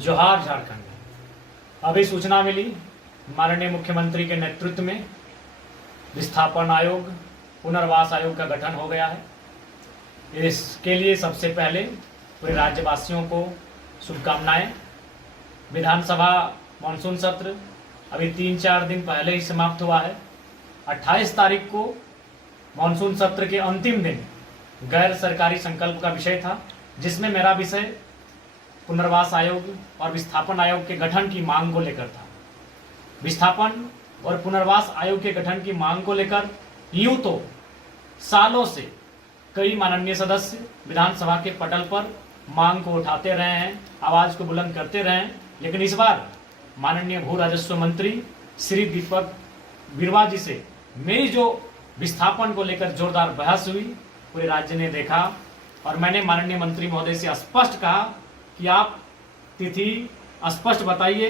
जोहार झारखंड। अभी सूचना मिली माननीय मुख्यमंत्री के नेतृत्व में विस्थापन आयोग, पुनर्वास आयोग का गठन हो गया है। इसके लिए सबसे पहले पूरे राज्यवासियों को शुभकामनाएं। विधानसभा मानसून सत्र अभी 3-4 दिन पहले ही समाप्त हुआ है। 28 तारीख को मानसून सत्र के अंतिम दिन गैर सरकारी संकल्प का विषय था, जिसमें मेरा विषय पुनर्वास आयोग और विस्थापन आयोग के गठन की मांग को लेकर था। विस्थापन और पुनर्वास आयोग के गठन की मांग को लेकर यूं तो सालों से कई माननीय सदस्य विधानसभा के पटल पर मांग को उठाते रहे हैं, आवाज को बुलंद करते रहे हैं, लेकिन इस बार माननीय भू राजस्व मंत्री श्री दीपक बिरुवा जी से मेरी जो विस्थापन को लेकर जोरदार बहस हुई, पूरे राज्य ने देखा और मैंने माननीय मंत्री महोदय से स्पष्ट कहा कि आप तिथि स्पष्ट बताइए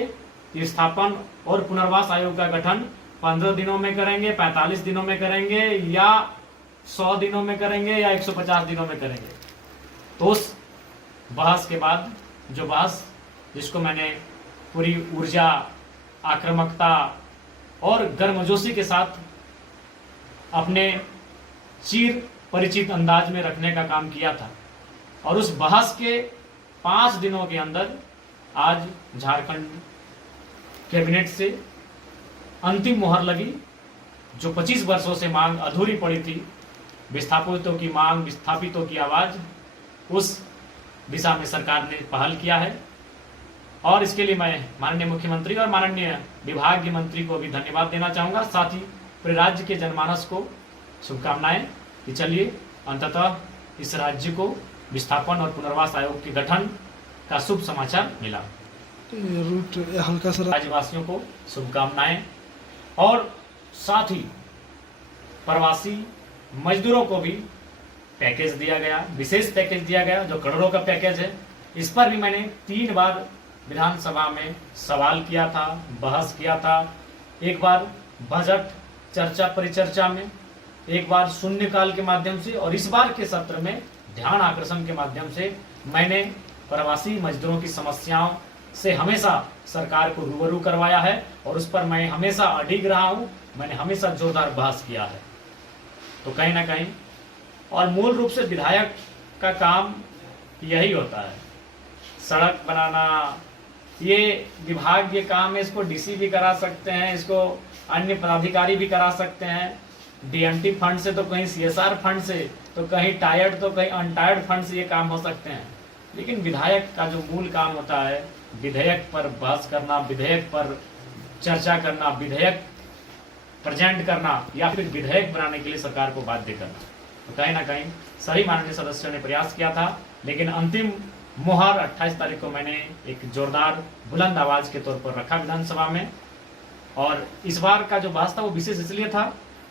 कि विस्थापन और पुनर्वास आयोग का गठन 15 दिनों में करेंगे, 45 दिनों में करेंगे या 100 दिनों में करेंगे या 150 दिनों में करेंगे। तो उस बहस के बाद जो बहस जिसको मैंने पूरी ऊर्जा, आक्रामकता और गर्मजोशी के साथ अपने चिर परिचित अंदाज में रखने का काम किया था, और उस बहस के 5 दिनों के अंदर आज झारखंड कैबिनेट से अंतिम मुहर लगी। जो 25 वर्षों से मांग अधूरी पड़ी थी, विस्थापितों की मांग, विस्थापितों की आवाज, उस दिशा में सरकार ने पहल किया है। और इसके लिए मैं माननीय मुख्यमंत्री और माननीय विभागीय मंत्री को भी धन्यवाद देना चाहूँगा, साथ ही पूरे राज्य के जनमानस को शुभकामनाएं कि चलिए अंततः इस राज्य को विस्थापन और पुनर्वास आयोग के गठन का शुभ समाचार मिला। रूट हल्का सा राज्यवासियों को शुभकामनाएं, और साथ ही प्रवासी मजदूरों को भी पैकेज दिया गया, विशेष पैकेज दिया गया जो करोड़ों का पैकेज है। इस पर भी मैंने 3 बार विधानसभा में सवाल किया था, बहस किया था। एक बार बजट चर्चा परिचर्चा में, एक बार शून्यकाल के माध्यम से, और इस बार के सत्र में ध्यान आकर्षण के माध्यम से मैंने प्रवासी मजदूरों की समस्याओं से हमेशा सरकार को रूबरू करवाया है और उस पर मैं हमेशा अडिग रहा हूं। मैंने हमेशा जोरदार बहस किया है। तो कहीं ना कहीं, और मूल रूप से विधायक का काम यही होता है, सड़क बनाना। ये विभागीय काम है, इसको डीसी भी करा सकते हैं, इसको अन्य पदाधिकारी भी करा सकते हैं। डीएमटी फंड से तो कहीं सीएसआर फंड से, तो कहीं टायर्ड तो कहीं अनटायर्ड फंड से ये काम हो सकते हैं। लेकिन विधायक का जो मूल काम होता है, विधेयक पर बहस करना, विधेयक पर चर्चा करना, विधेयक प्रेजेंट करना या फिर विधेयक बनाने के लिए सरकार को बाध्य करना। तो कहीं ना कहीं सभी माननीय सदस्यों ने प्रयास किया था, लेकिन अंतिम मुहर 28 तारीख को मैंने एक जोरदार बुलंद आवाज के तौर पर रखा विधानसभा में। और इस बार का जो बहस था वो विशेष इसलिए था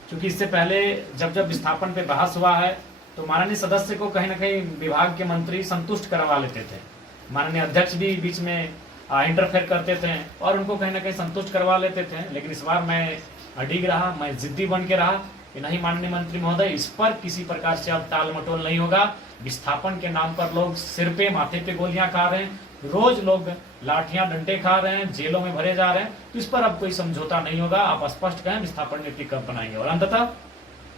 क्योंकि इससे पहले जब विस्थापन पे बहस हुआ है तो माननीय सदस्य को कहीं ना कहीं विभाग के मंत्री संतुष्ट करवा लेते थे, माननीय अध्यक्ष भी बीच में इंटरफेयर करते थे और उनको कहीं ना कहीं संतुष्ट करवा लेते थे। लेकिन इस बार मैं अडिग रहा, मैं जिद्दी बन के रहा कि नहीं माननीय मंत्री महोदय, इस पर किसी प्रकार से अब टाल मटोल नहीं होगा। विस्थापन के नाम पर लोग सिर पे माथे पे गोलियां खा रहे हैं, रोज लोग लाठियां डंडे खा रहे हैं, जेलों में भरे जा रहे हैं, तो इस पर अब कोई समझौता नहीं होगा। आप स्पष्ट कहें विस्थापन नीति कब बनाएंगे। और अंततः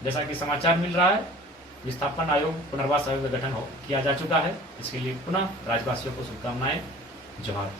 जैसा कि समाचार मिल रहा है, विस्थापन आयोग, पुनर्वास आयोग का गठन किया जा चुका है। इसके लिए पुनः राज्यवासियों को शुभकामनाएं। जोहार।